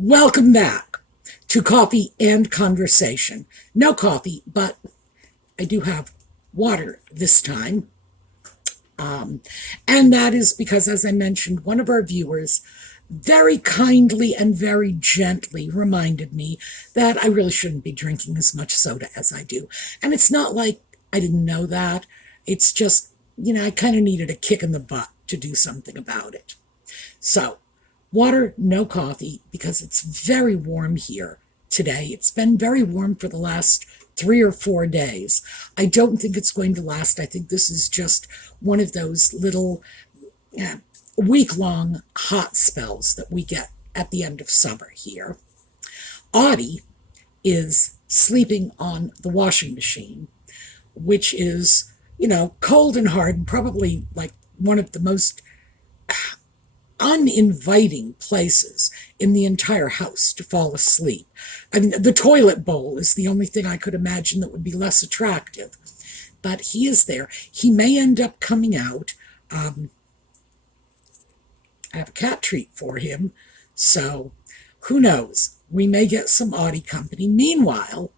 Welcome back to Coffee and Conversation. No coffee, but I do have water this time. And that is because, as I mentioned, one of our viewers very kindly and very gently reminded me that I really shouldn't be drinking as much soda as I do. And it's not like I didn't know that. It's just, I kind of needed a kick in the butt to do something about it. So, water, no coffee, because it's very warm here today. It's been very warm for the last 3 or 4 days. I don't think it's going to last. I think this is just one of those little week-long hot spells that we get at the end of summer here. Audie is sleeping on the washing machine, which is, cold and hard and probably like one of the most uninviting places in the entire house to fall asleep. I mean, the toilet bowl is the only thing I could imagine that would be less attractive. But he is there. He may end up coming out. I have a cat treat for him. So who knows? We may get some Audie company. Meanwhile,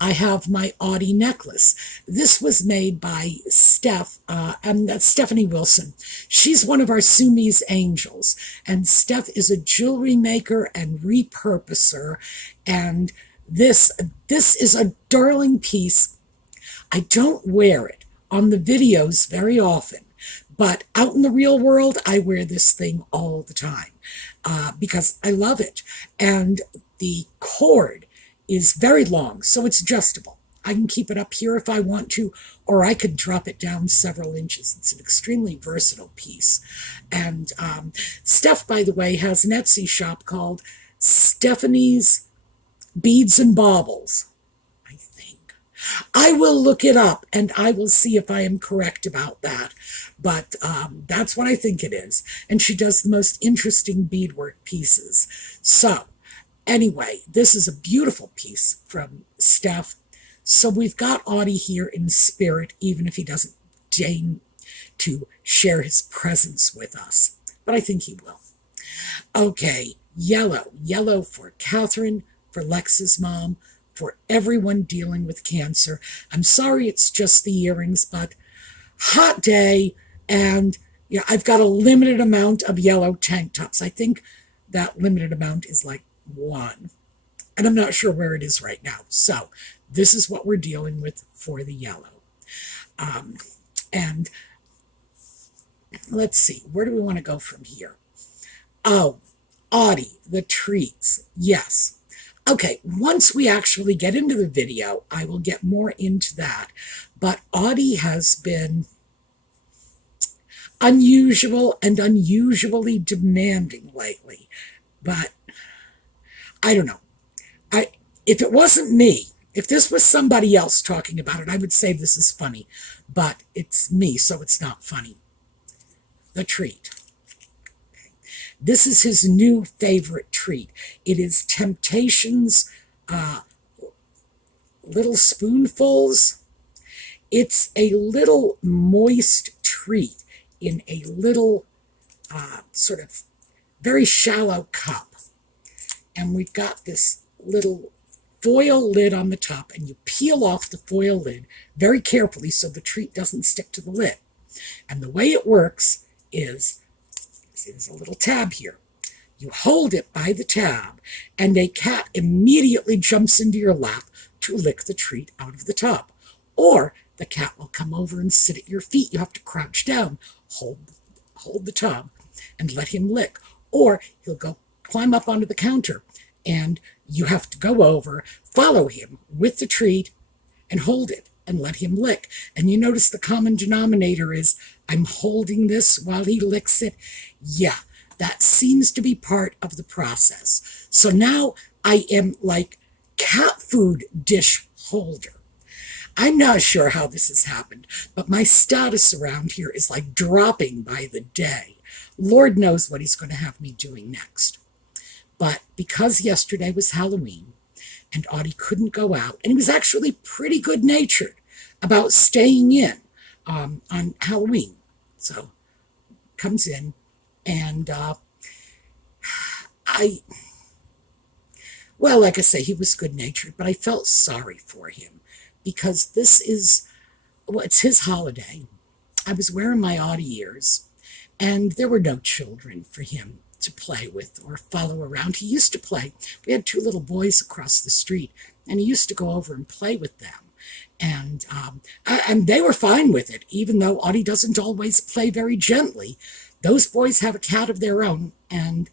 I have my Audie necklace. This was made by Steph, and that's Stephanie Wilson. She's one of our suemeangels, and Steph is a jewelry maker and repurposer, and this is a darling piece. I don't wear it on the videos very often, but out in the real world, I wear this thing all the time because I love it, and the cord is very long, so it's adjustable. I can keep it up here if I want to, or I could drop it down several inches. It's an extremely versatile piece. And Steph, by the way, has an Etsy shop called Stephanie's Beads and Baubles, I think. I will look it up, and I will see if I am correct about that. But that's what I think it is. And she does the most interesting beadwork pieces. So, anyway, this is a beautiful piece from Steph. So we've got Audie here in spirit, even if he doesn't deign to share his presence with us. But I think he will. Okay, yellow. Yellow for Catherine, for Lex's mom, for everyone dealing with cancer. I'm sorry it's just the earrings, but hot day, and yeah, I've got a limited amount of yellow tank tops. I think that limited amount is like one, and I'm not sure where it is right now. So this is what we're dealing with for the yellow. And let's see, where do we want to go from here? Oh, Audie, the treats. Yes. Okay, once we actually get into the video, I will get more into that. But Audie has been unusual and unusually demanding lately. But I don't know. If it wasn't me, if this was somebody else talking about it, I would say this is funny. But it's me, so it's not funny. The treat. This is his new favorite treat. It is Temptations Little Spoonfuls. It's a little moist treat in a little sort of very shallow cup. And we've got this little foil lid on the top, and you peel off the foil lid very carefully so the treat doesn't stick to the lid. And the way it works is, see, there's a little tab here. You hold it by the tab, and a cat immediately jumps into your lap to lick the treat out of the tub. Or the cat will come over and sit at your feet. You have to crouch down, hold the tub, and let him lick. Or he'll go climb up onto the counter, and you have to go over, follow him with the treat, and hold it, and let him lick. And you notice the common denominator is, I'm holding this while he licks it. Yeah, that seems to be part of the process. So now I am like cat food dish holder. I'm not sure how this has happened, but my status around here is like dropping by the day. Lord knows what he's going to have me doing next. But because yesterday was Halloween and Audie couldn't go out, and he was actually pretty good-natured about staying in on Halloween. So comes in, and I, well, like I say, he was good-natured, but I felt sorry for him because this is, well, it's his holiday. I was wearing my Audie ears, and there were no children for him to play with or follow around. He used to play. We had two little boys across the street, and he used to go over and play with them. And they were fine with it, even though Audie doesn't always play very gently. Those boys have a cat of their own, and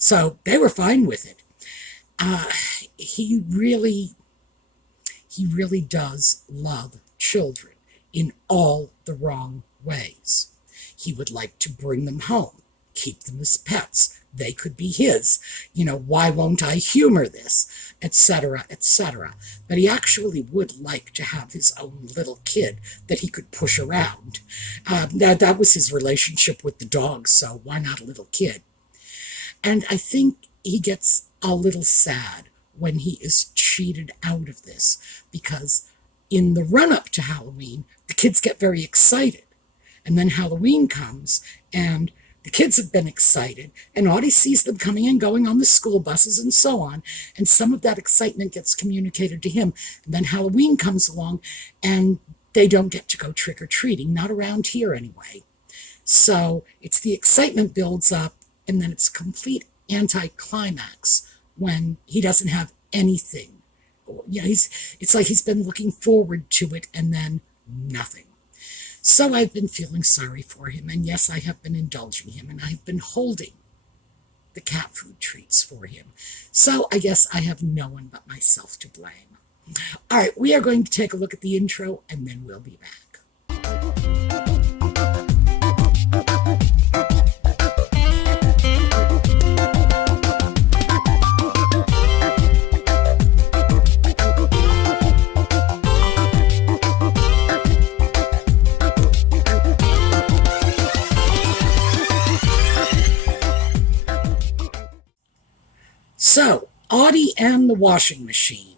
so they were fine with it. Uh, he really, he really does love children in all the wrong ways. He would like to bring them home, keep them as pets. They could be his. Why won't I humor this? Etc., etc. But he actually would like to have his own little kid that he could push around. That was his relationship with the dog, so why not a little kid? And I think he gets a little sad when he is cheated out of this, because in the run-up to Halloween, the kids get very excited. And then Halloween comes, and the kids have been excited, and Audie sees them coming and going on the school buses and so on, and some of that excitement gets communicated to him. And then Halloween comes along, and they don't get to go trick-or-treating, not around here anyway. So it's the excitement builds up, and then it's a complete anticlimax when he doesn't have anything. It's like he's been looking forward to it, and then nothing. So I've been feeling sorry for him, and yes, I have been indulging him, and I've been holding the cat food treats for him. So I guess I have no one but myself to blame. All right, we are going to take a look at the intro, and then we'll be back. So, Audie and the washing machine.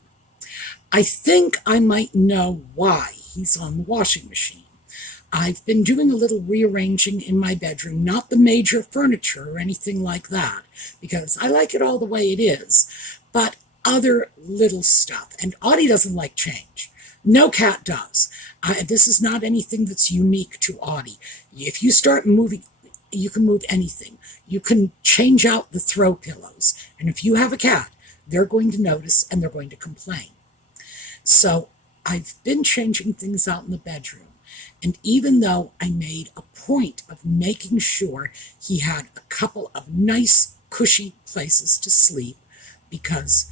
I think I might know why he's on the washing machine. I've been doing a little rearranging in my bedroom, not the major furniture or anything like that, because I like it all the way it is, but other little stuff. And Audie doesn't like change. No cat does. This is not anything that's unique to Audie. If you start moving, you can move anything. You can change out the throw pillows. And if you have a cat, they're going to notice and they're going to complain. So I've been changing things out in the bedroom. And even though I made a point of making sure he had a couple of nice, cushy places to sleep, because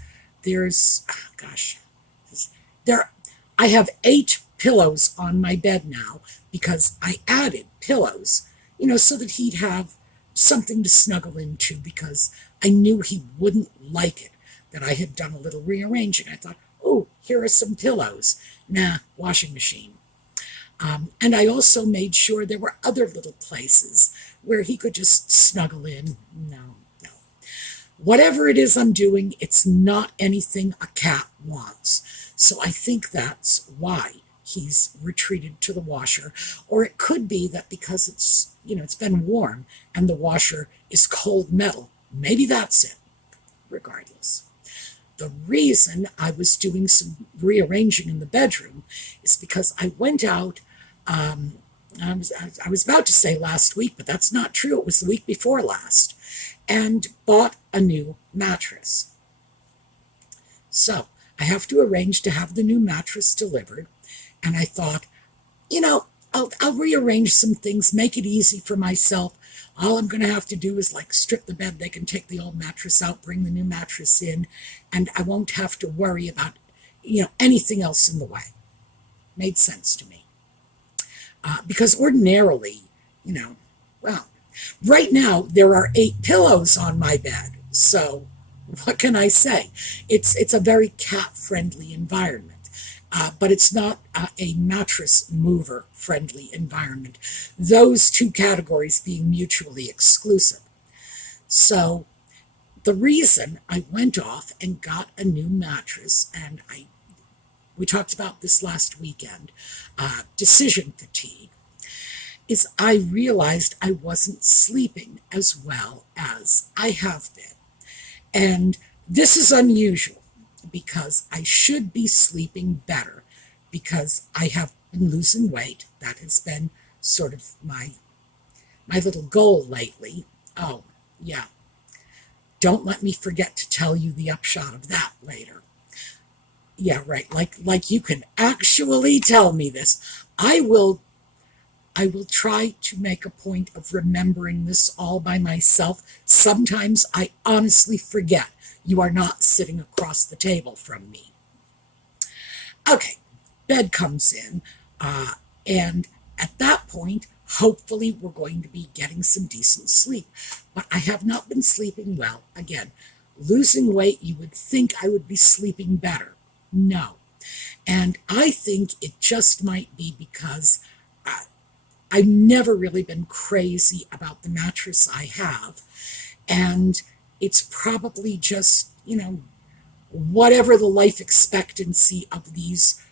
I have 8 pillows on my bed now because I added pillows, so that he'd have something to snuggle into, because I knew he wouldn't like it that I had done a little rearranging. I thought, oh, here are some pillows. Nah, washing machine. And I also made sure there were other little places where he could just snuggle in. No. Whatever it is I'm doing, it's not anything a cat wants. So I think that's why he's retreated to the washer. Or it could be that because it's been warm and the washer is cold metal. Maybe that's it. Regardless. The reason I was doing some rearranging in the bedroom is because I went out, I was about to say last week, but that's not true. It was the week before last, and bought a new mattress. So I have to arrange to have the new mattress delivered, and I thought, I'll rearrange some things, make it easy for myself. All I'm going to have to do is strip the bed. They can take the old mattress out, bring the new mattress in, and I won't have to worry about, anything else in the way. Made sense to me. Because ordinarily, right now there are 8 pillows on my bed. So what can I say? It's a very cat-friendly environment. But it's not a mattress mover-friendly environment. Those two categories being mutually exclusive. So the reason I went off and got a new mattress, and we talked about this last weekend, decision fatigue, is I realized I wasn't sleeping as well as I have been. And this is unusual because I should be sleeping better because I have been losing weight. That has been sort of my little goal lately. Oh, yeah. Don't let me forget to tell you the upshot of that later. Yeah, right. Like you can actually tell me this. I will try to make a point of remembering this all by myself. Sometimes I honestly forget you are not sitting across the table from me. Okay, bed comes in, and at that point, hopefully, we're going to be getting some decent sleep. But I have not been sleeping well. Again, losing weight, you would think I would be sleeping better. No. And I think it just might be because I've never really been crazy about the mattress I have. And it's probably just, whatever the life expectancy of these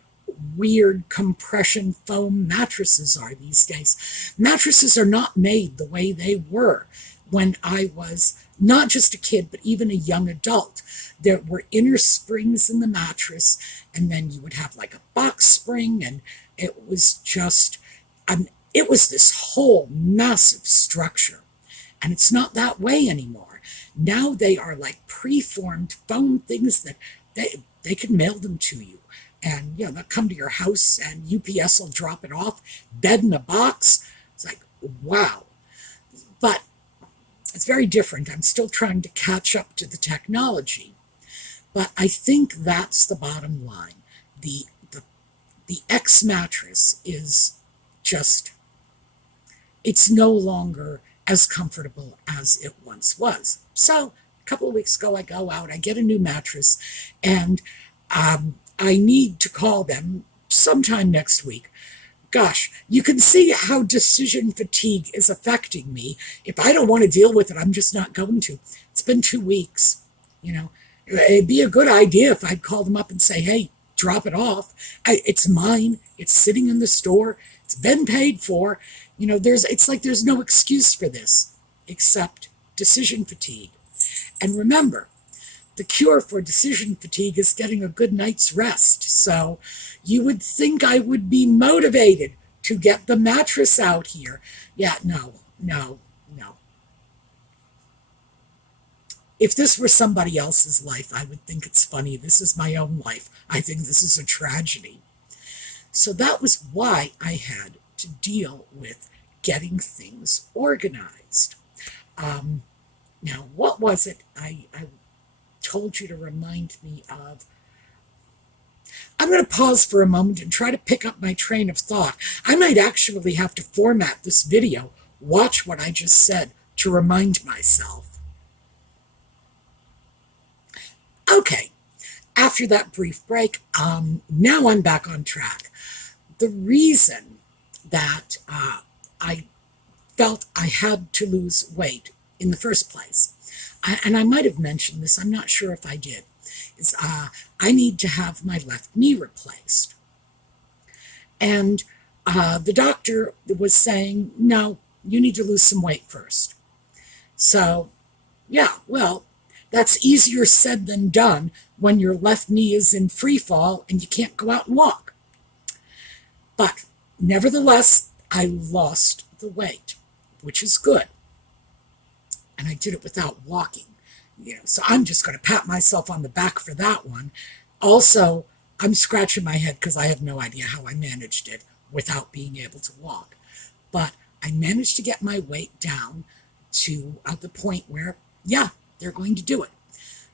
weird compression foam mattresses are these days. Mattresses are not made the way they were when I was not just a kid, but even a young adult. There were inner springs in the mattress, and then you would have like a box spring, and it was just, it was this whole massive structure. And it's not that way anymore. Now they are like preformed foam things that they can mail them to you. And they'll come to your house and UPS will drop it off, bed in a box. It's like, wow. But it's very different. I'm still trying to catch up to the technology. But I think that's the bottom line. The X mattress is just, it's no longer as comfortable as it once was. So a couple of weeks ago, I go out, I get a new mattress, and I need to call them sometime next week. Gosh, you can see how decision fatigue is affecting me. If I don't want to deal with it, I'm just not going to. It's been 2 weeks. It'd be a good idea if I'd call them up and say, hey, drop it off. It's mine. It's sitting in the store. It's been paid for. It's like there's no excuse for this except decision fatigue. And remember, the cure for decision fatigue is getting a good night's rest. So you would think I would be motivated to get the mattress out here. Yeah, no. If this were somebody else's life, I would think it's funny. This is my own life. I think this is a tragedy. So that was why I had to deal with getting things organized. Now, what was it I told you to remind me of? I'm going to pause for a moment and try to pick up my train of thought. I might actually have to format this video, watch what I just said to remind myself. Okay, after that brief break, now I'm back on track. The reason that I felt I had to lose weight in the first place, and I might have mentioned this, I'm not sure if I did, is I need to have my left knee replaced. And the doctor was saying, no, you need to lose some weight first. So, yeah, well, that's easier said than done when your left knee is in free fall and you can't go out and walk. But nevertheless, I lost the weight, which is good. And I did it without walking. So I'm just going to pat myself on the back for that one. Also, I'm scratching my head because I have no idea how I managed it without being able to walk. But I managed to get my weight down to the point where, yeah, they're going to do it.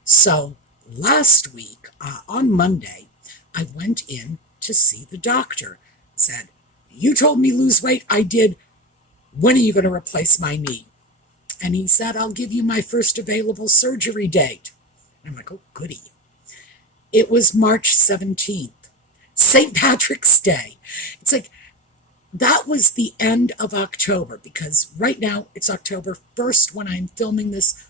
So last week, on Monday, I went in to see the doctor. Said, you told me lose weight. I did. When are you going to replace my knee? And he said, I'll give you my first available surgery date. And I'm like, oh, goody. It was March 17th, St. Patrick's Day. It's like, that was the end of October, because right now it's October 1st when I'm filming this,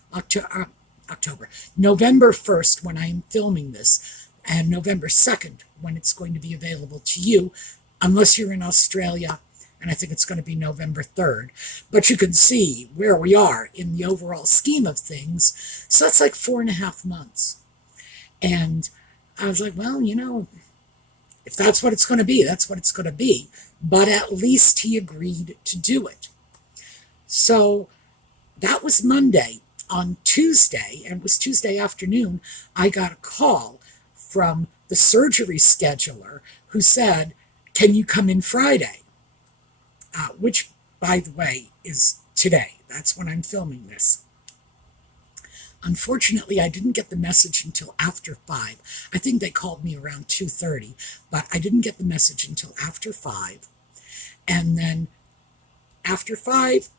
November 1st when I'm filming this, and November 2nd when it's going to be available to you, unless you're in Australia, and I think it's going to be November 3rd. But you can see where we are in the overall scheme of things. So that's like 4.5 months. And I was like, well, if that's what it's going to be, that's what it's going to be. But at least he agreed to do it. So that was Monday. On Tuesday, and it was Tuesday afternoon, I got a call from the surgery scheduler who said, can you come in Friday? Which, by the way, is today. That's when I'm filming this. Unfortunately, I didn't get the message until after 5. I think they called me around 2:30, but I didn't get the message until after 5. And then after 5,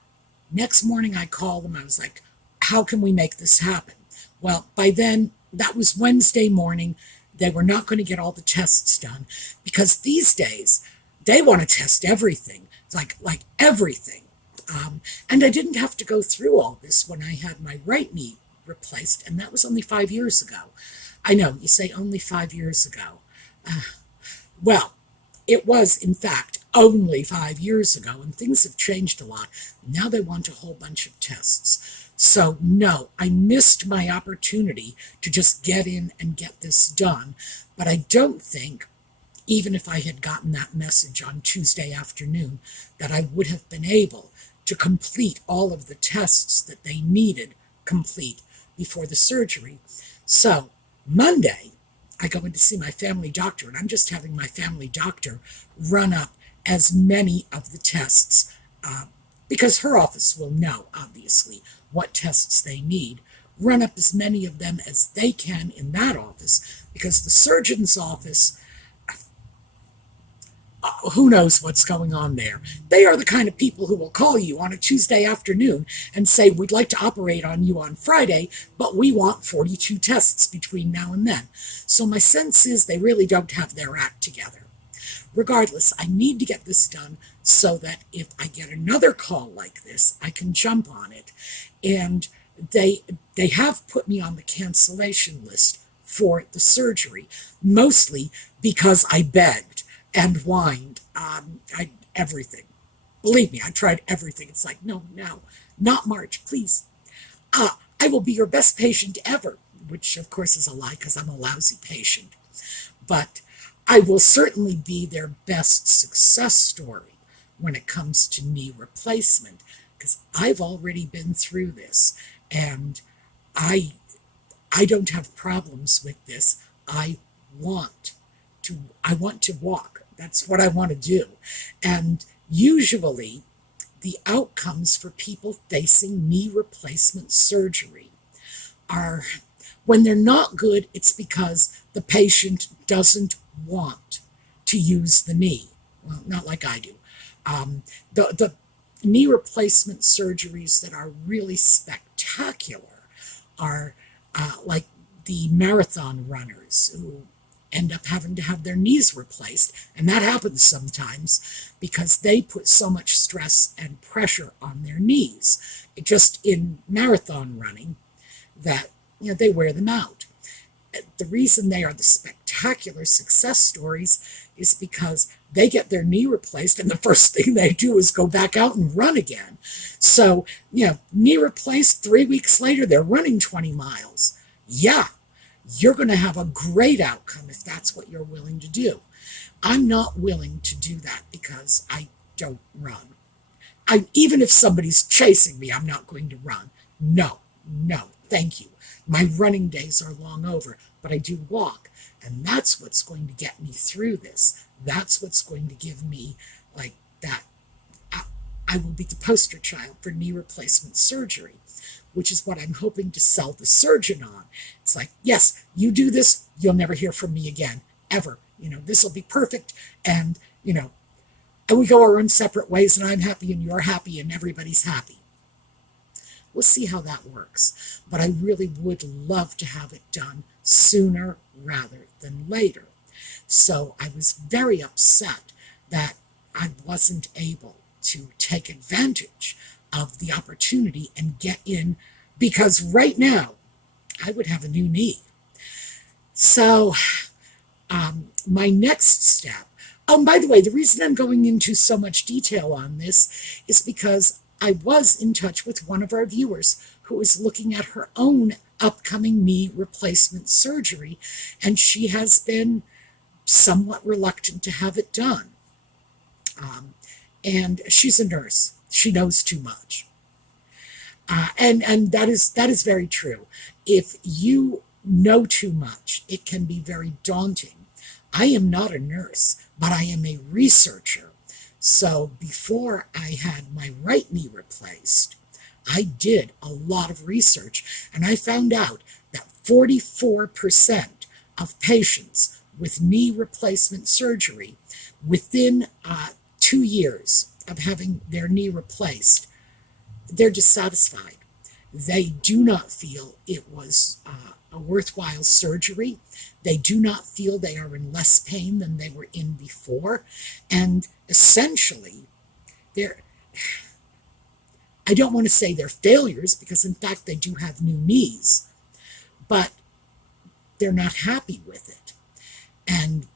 next morning I called them. I was like, how can we make this happen? Well, by then, that was Wednesday morning. They were not going to get all the tests done because these days, they want to test everything. It's like everything. And I didn't have to go through all this when I had my right knee replaced, and that was only 5 years ago. I know, you say only 5 years ago. Well, it was, in fact, only 5 years ago, and things have changed a lot. Now they want a whole bunch of tests. So, no, I missed my opportunity to just get in and get this done. But I don't think, even if I had gotten that message on Tuesday afternoon, that I would have been able to complete all of the tests that they needed complete before the surgery. So, Monday, I go in to see my family doctor, and I'm just having my family doctor run up as many of the tests, because her office will know, obviously, what tests they need. Run up as many of them as they can in that office, because the surgeon's office, who knows what's going on there. They are the kind of people who will call you on a Tuesday afternoon and say, we'd like to operate on you on Friday, but we want 42 tests between now and then. So my sense is they really don't have their act together. Regardless, I need to get this done so that if I get another call like this, I can jump on it. And they have put me on the cancellation list for the surgery, mostly because I begged and whined. Everything. Believe me, I tried everything. It's like, no, not March, please. I will be your best patient ever, which of course is a lie because I'm a lousy patient. But I will certainly be their best success story when it comes to knee replacement, because I've already been through this, and I don't have problems with this. I want to walk. That's what I want to do. And usually the outcomes for people facing knee replacement surgery are, when they're not good, it's because the patient doesn't want to use the knee. Well, not like I do. The knee replacement surgeries that are really spectacular are like the marathon runners who end up having to have their knees replaced. And that happens sometimes because they put so much stress and pressure on their knees, just in marathon running, that they wear them out. The reason they are the spectacular success stories is because they get their knee replaced and the first thing they do is go back out and run again. So, knee replaced, 3 weeks later, they're running 20 miles. Yeah, you're going to have a great outcome if that's what you're willing to do. I'm not willing to do that because I don't run. Even if somebody's chasing me, I'm not going to run. No, thank you. My running days are long over, but I do walk, and that's what's going to get me through this. That's what's going to give me, like, that. I will be the poster child for knee replacement surgery, which is what I'm hoping to sell the surgeon on. It's like, yes, you do this, you'll never hear from me again, ever. This will be perfect, and we go our own separate ways, and I'm happy, and you're happy, and everybody's happy. We'll see how that works. But I really would love to have it done sooner rather than later. So I was very upset that I wasn't able to take advantage of the opportunity and get in, because right now I would have a new knee. So my next step Oh, and by the way, the reason I'm going into so much detail on this is because I was in touch with one of our viewers who is looking at her own upcoming knee replacement surgery, and she has been somewhat reluctant to have it done. And she's a nurse. She knows too much. And that is very true. If you know too much, it can be very daunting. I am not a nurse, but I am a researcher. So before I had my right knee replaced, I did a lot of research, and I found out that 44% of patients with knee replacement surgery within 2 years of having their knee replaced, they're dissatisfied. They do not feel it was a worthwhile surgery. They do not feel they are in less pain than they were in before. And essentially, they're, I don't want to say they're failures, because in fact they do have new knees, but they're not happy with it. And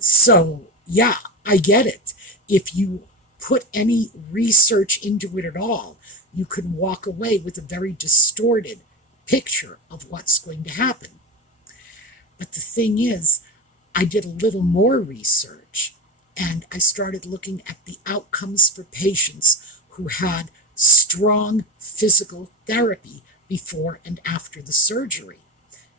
so, yeah, I get it. If you put any research into it at all, you can walk away with a very distorted picture of what's going to happen. But the thing is, I did a little more research, and I started looking at the outcomes for patients who had strong physical therapy before and after the surgery.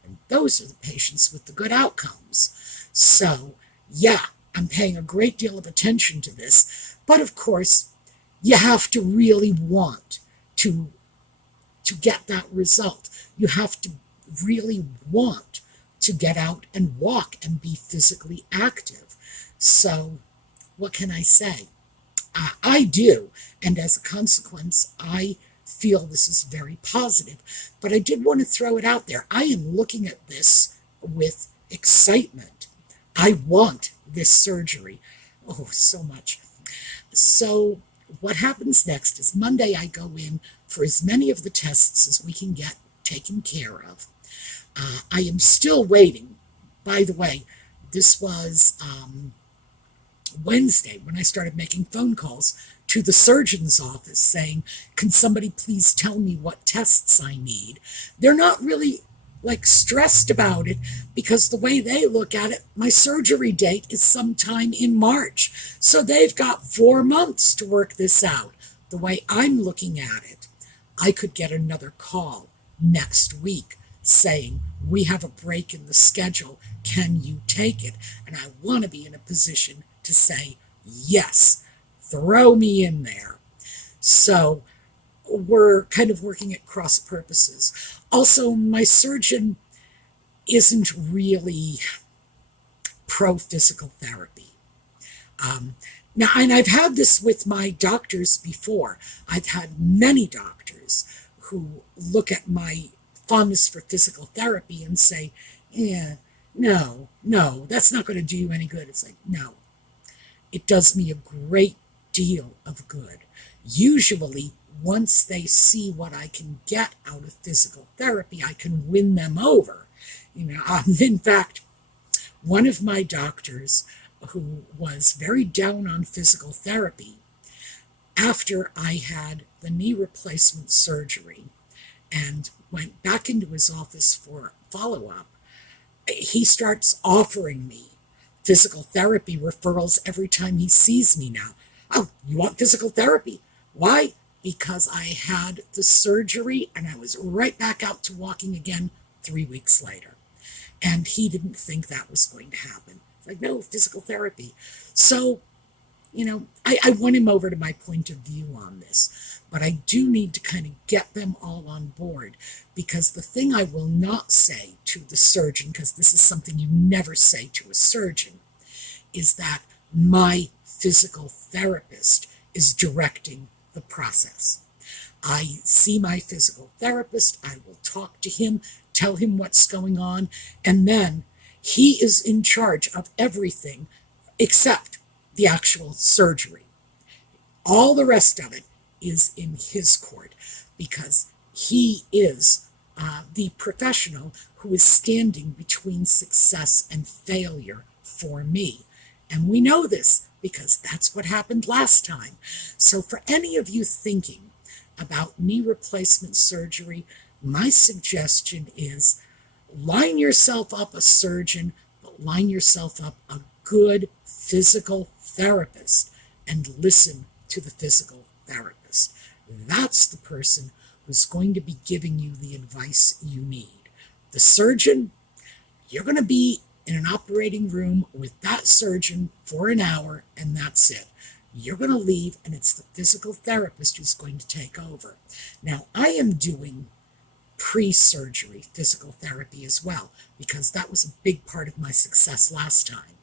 And those are the patients with the good outcomes. So, yeah, I'm paying a great deal of attention to this. But of course, you have to really want to get that result. You have to really want to get out and walk and be physically active. So, what can I say? I do, and as a consequence, I feel this is very positive. But I did want to throw it out there. I am looking at this with excitement. I want this surgery. Oh, so much. So what happens next is Monday I go in for as many of the tests as we can get taken care of. I am still waiting. By the way, this was Wednesday when I started making phone calls to the surgeon's office saying, can somebody please tell me what tests I need? They're not really stressed about it, because the way they look at it, my surgery date is sometime in March. So they've got 4 months to work this out. The way I'm looking at it, I could get another call next week saying, we have a break in the schedule. Can you take it? And I want to be in a position to say, yes, throw me in there. So we're kind of working at cross purposes. Also, my surgeon isn't really pro physical therapy. Now, and I've had this with my doctors before. I've had many doctors who look at my fondness for physical therapy and say, yeah, no, that's not going to do you any good. It's like, no, it does me a great deal of good. Usually, once they see what I can get out of physical therapy, I can win them over. In fact, one of my doctors who was very down on physical therapy, after I had the knee replacement surgery and went back into his office for follow-up, he starts offering me physical therapy referrals every time he sees me now. Oh, you want physical therapy? Why? Because I had the surgery and I was right back out to walking again 3 weeks later. And he didn't think that was going to happen. It's like, no, physical therapy. So, I won him over to my point of view on this. But I do need to kind of get them all on board, because the thing I will not say to the surgeon, because this is something you never say to a surgeon, is that my physical therapist is directing the process. I see my physical therapist, I will talk to him, tell him what's going on, and then he is in charge of everything except the actual surgery. All the rest of it is in his court, because he is the professional who is standing between success and failure for me. And we know this because that's what happened last time. So for any of you thinking about knee replacement surgery, my suggestion is line yourself up a surgeon, but line yourself up a good physical therapist and listen to the physical therapist. That's the person who's going to be giving you the advice you need. The surgeon, you're going to be in an operating room with that surgeon for an hour, and that's it. You're going to leave, and it's the physical therapist who's going to take over. Now, I am doing pre-surgery physical therapy as well, because that was a big part of my success last time.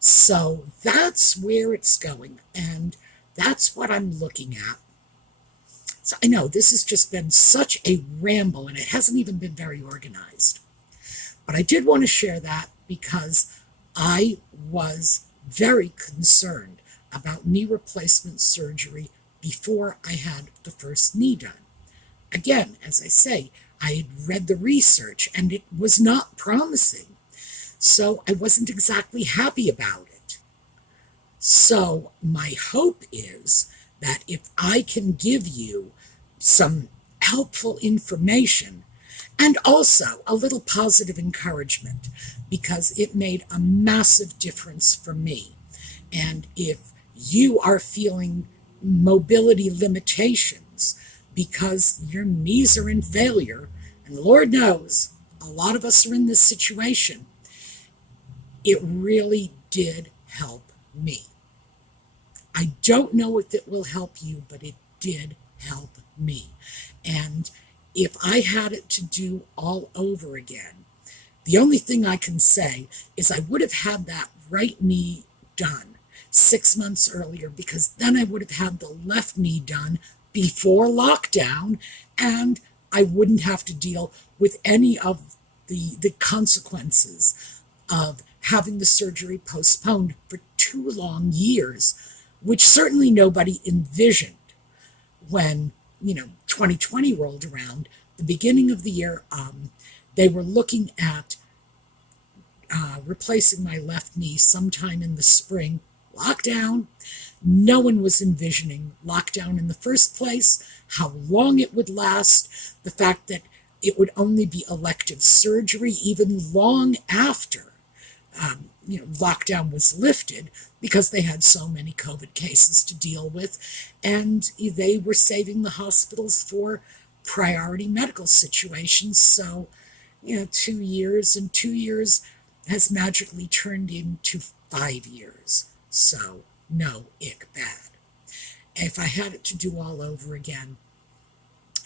So that's where it's going, and that's what I'm looking at. So I know this has just been such a ramble, and it hasn't even been very organized. But I did want to share that because I was very concerned about knee replacement surgery before I had the first knee done. Again, as I say, I had read the research and it was not promising. So I wasn't exactly happy about it. So my hope is that if I can give you some helpful information and also a little positive encouragement, because it made a massive difference for me. And if you are feeling mobility limitations because your knees are in failure, and Lord knows a lot of us are in this situation, it really did help me. I don't know if it will help you, but it did help me. And if I had it to do all over again, the only thing I can say is I would have had that right knee done 6 months earlier, because then I would have had the left knee done before lockdown, and I wouldn't have to deal with any of the consequences of having the surgery postponed for 2 long years, which certainly nobody envisioned when 2020 rolled around. The beginning of the year, they were looking at replacing my left knee sometime in the spring. Lockdown. No one was envisioning lockdown in the first place, how long it would last, the fact that it would only be elective surgery even long after lockdown was lifted, because they had so many COVID cases to deal with, and they were saving the hospitals for priority medical situations. So, 2 years, and 2 years has magically turned into 5 years. So, no, ick bad. If I had it to do all over again,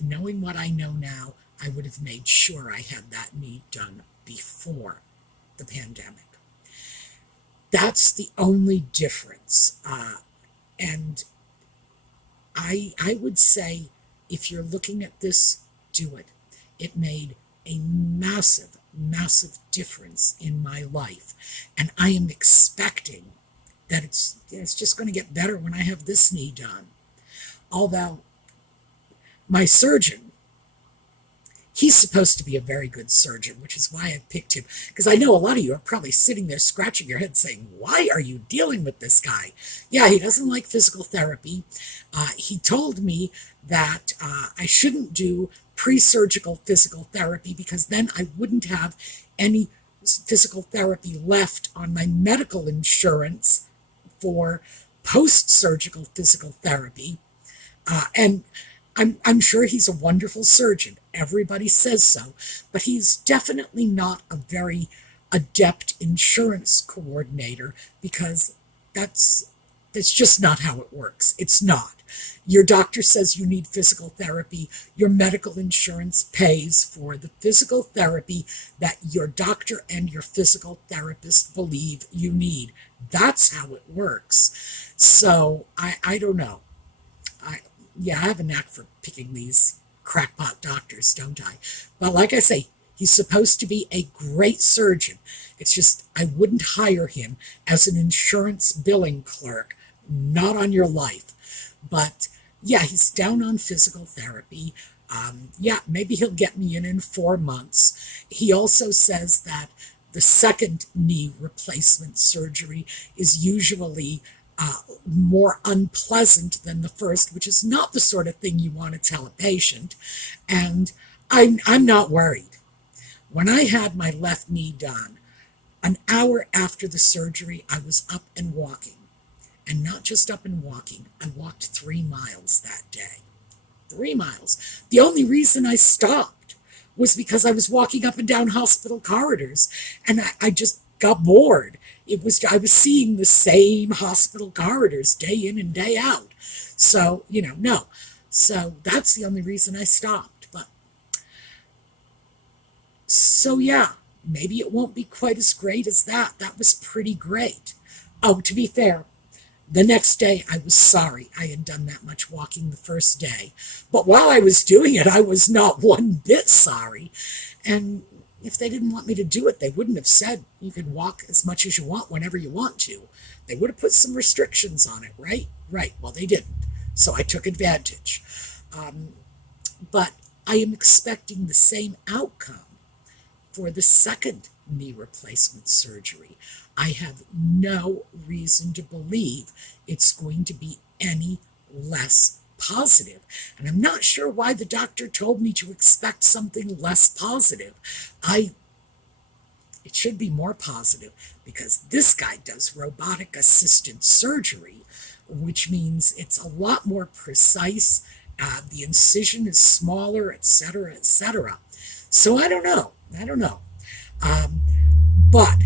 knowing what I know now, I would have made sure I had that knee done before the pandemic. That's the only difference. And I would say, if you're looking at this, do it. It made a massive, massive difference in my life. And I am expecting that it's just going to get better when I have this knee done. Although my surgeon, he's supposed to be a very good surgeon, which is why I picked him. Because I know a lot of you are probably sitting there scratching your head saying, why are you dealing with this guy? Yeah, he doesn't like physical therapy. He told me that I shouldn't do pre-surgical physical therapy, because then I wouldn't have any physical therapy left on my medical insurance for post-surgical physical therapy. And I'm sure he's a wonderful surgeon. Everybody says so. But he's definitely not a very adept insurance coordinator, because that's just not how it works. It's not. Your doctor says you need physical therapy. Your medical insurance pays for the physical therapy that your doctor and your physical therapist believe you need. That's how it works. So I don't know. I have a knack for picking these crackpot doctors, don't I? But like I say, he's supposed to be a great surgeon. It's just I wouldn't hire him as an insurance billing clerk, not on your life. But yeah, he's down on physical therapy. Maybe he'll get me in 4 months. He also says that The second knee replacement surgery is usually more unpleasant than the first, which is not the sort of thing you want to tell a patient. And I'm not worried. When I had my left knee done, an hour after the surgery, I was up and walking. And not just up and walking, I walked 3 miles that day. 3 miles. The only reason I stopped was because I was walking up and down hospital corridors, and I just got bored. I was seeing the same hospital corridors day in and day out. So, no. So that's the only reason I stopped. But so yeah, maybe it won't be quite as great as that. That was pretty great. Oh, to be fair, the next day, I was sorry I had done that much walking the first day. But while I was doing it, I was not one bit sorry. And if they didn't want me to do it, they wouldn't have said you can walk as much as you want whenever you want to. They would have put some restrictions on it, right? Right. Well, they didn't. So I took advantage. But I am expecting the same outcome for the second knee replacement surgery. I have no reason to believe it's going to be any less positive. And I'm not sure why the doctor told me to expect something less positive. It should be more positive because this guy does robotic assisted surgery, which means it's a lot more precise. The incision is smaller, etc., etc. So I don't know. But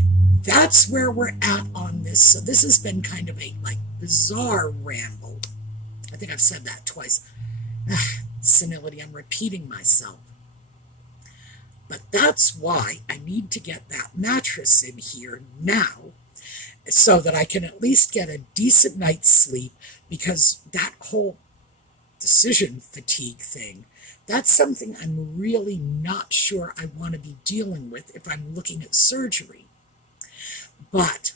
that's where we're at on this. So this has been kind of a bizarre ramble. I think I've said that twice. Senility, I'm repeating myself. But that's why I need to get that mattress in here now so that I can at least get a decent night's sleep, because that whole decision fatigue thing, that's something I'm really not sure I want to be dealing with if I'm looking at surgery. But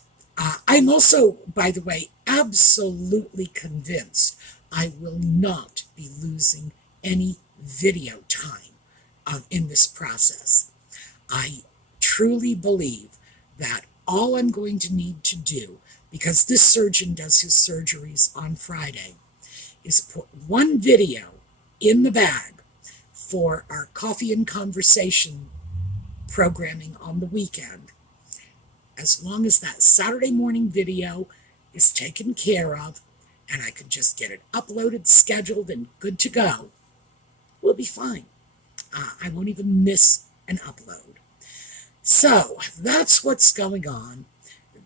I'm also, by the way, absolutely convinced I will not be losing any video time in this process. I truly believe that all I'm going to need to do, because this surgeon does his surgeries on Friday, is put one video in the bag for our coffee and conversation programming on the weekend. As long as that Saturday morning video is taken care of and I can just get it uploaded, scheduled, and good to go, we'll be fine. I won't even miss an upload. So that's what's going on.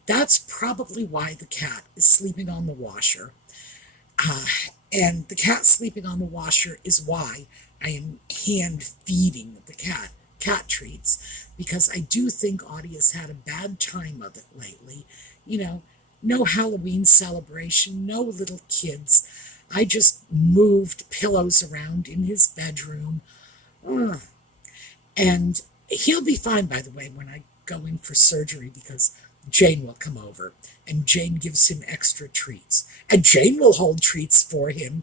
That's probably why the cat is sleeping on the washer. And the cat sleeping on the washer is why I am hand feeding the cat treats, because I do think Audie has had a bad time of it lately. No Halloween celebration, no little kids. I just moved pillows around in his bedroom. And he'll be fine, by the way, when I go in for surgery, because Jane will come over, and Jane gives him extra treats. And Jane will hold treats for him,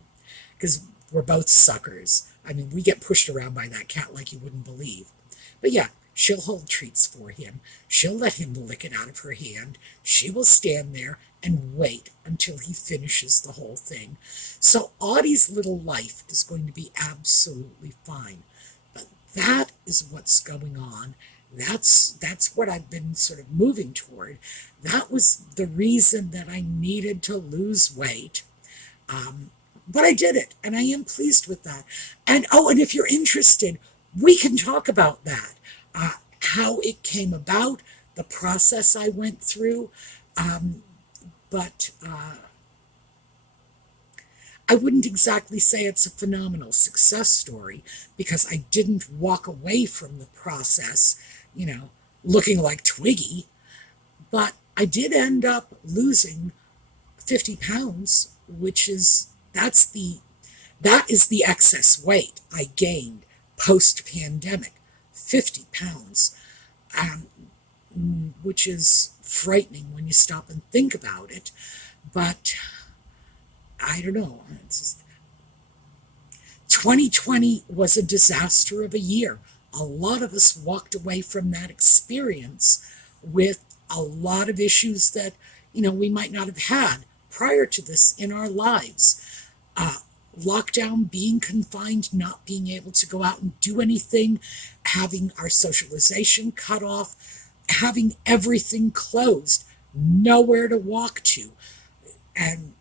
because we're both suckers. I mean, we get pushed around by that cat like you wouldn't believe. But yeah, she'll hold treats for him. She'll let him lick it out of her hand. She will stand there and wait until he finishes the whole thing. So Audie's little life is going to be absolutely fine. But that is what's going on. That's what I've been sort of moving toward. That was the reason that I needed to lose weight. But I did it, and I am pleased with that. And if you're interested, we can talk about that. How it came about, the process I went through. But I wouldn't exactly say it's a phenomenal success story, because I didn't walk away from the process, looking like Twiggy. But I did end up losing 50 pounds, that is the excess weight I gained post-pandemic, 50 pounds, which is frightening when you stop and think about it. But I don't know. 2020 was a disaster of a year. A lot of us walked away from that experience with a lot of issues that, we might not have had prior to this in our lives. Lockdown, being confined, not being able to go out and do anything, having our socialization cut off, having everything closed, nowhere to walk to. And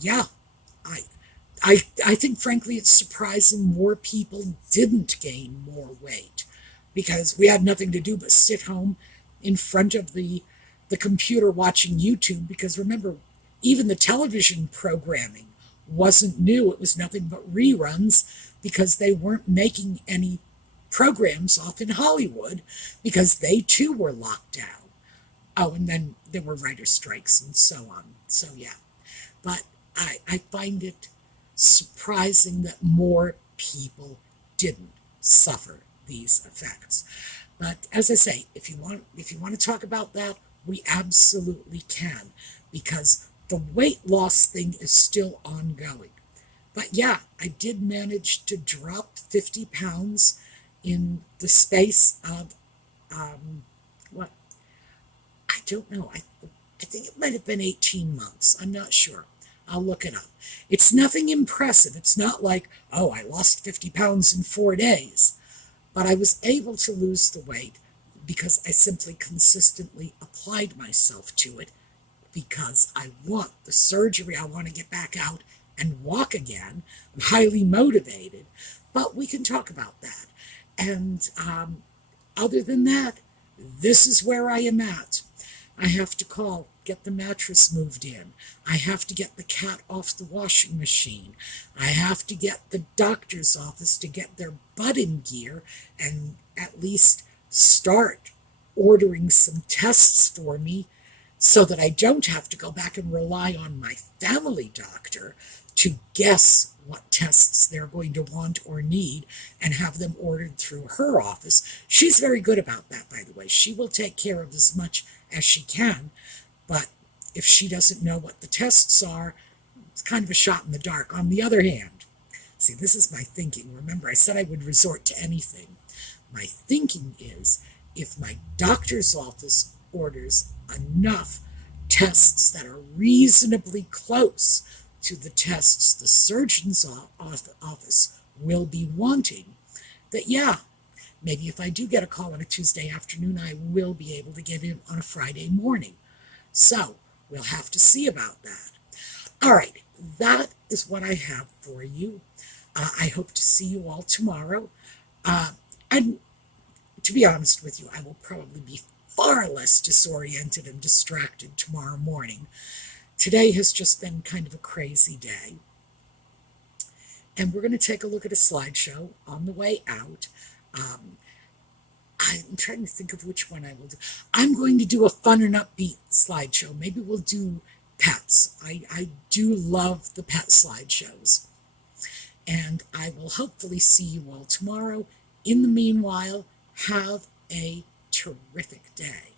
yeah, I, I think frankly it's surprising more people didn't gain more weight because we had nothing to do but sit home in front of the computer watching YouTube. Because remember, even the television programming wasn't new. It was nothing but reruns because they weren't making any programs off in Hollywood because they too were locked down. Oh, and then there were writer strikes and so on. So yeah. But I find it surprising that more people didn't suffer these effects. But as I say, if you want to talk about that, we absolutely can, because the weight loss thing is still ongoing. But yeah, I did manage to drop 50 pounds in the space of what, I don't know. I think it might have been 18 months. I'm not sure. I'll look it up. It's nothing impressive. It's not like, oh, I lost 50 pounds in 4 days. But I was able to lose the weight because I simply consistently applied myself to it, because I want the surgery. I want to get back out and walk again. I'm highly motivated. But we can talk about that. And other than that, this is where I am at. I have to get the mattress moved in. I have to get the cat off the washing machine. I have to get the doctor's office to get their butt in gear and at least start ordering some tests for me so that I don't have to go back and rely on my family doctor to guess what tests they're going to want or need and have them ordered through her office. She's very good about that, by the way. She will take care of as much as she can, but if she doesn't know what the tests are, it's kind of a shot in the dark. On the other hand, see, this is my thinking. Remember, I said I would resort to anything. My thinking is, if my doctor's office orders enough tests that are reasonably close to the tests the surgeon's office will be wanting, that yeah, maybe if I do get a call on a Tuesday afternoon, I will be able to get in on a Friday morning. So we'll have to see about that. All right, that is what I have for you. I hope to see you all tomorrow. And to be honest with you, I will probably be far less disoriented and distracted tomorrow morning. Today has just been kind of a crazy day. And we're going to take a look at a slideshow on the way out. I'm trying to think of which one I will do. I'm going to do a fun and upbeat slideshow. Maybe we'll do pets. I do love the pet slideshows. And I will hopefully see you all tomorrow. In the meanwhile, have a terrific day.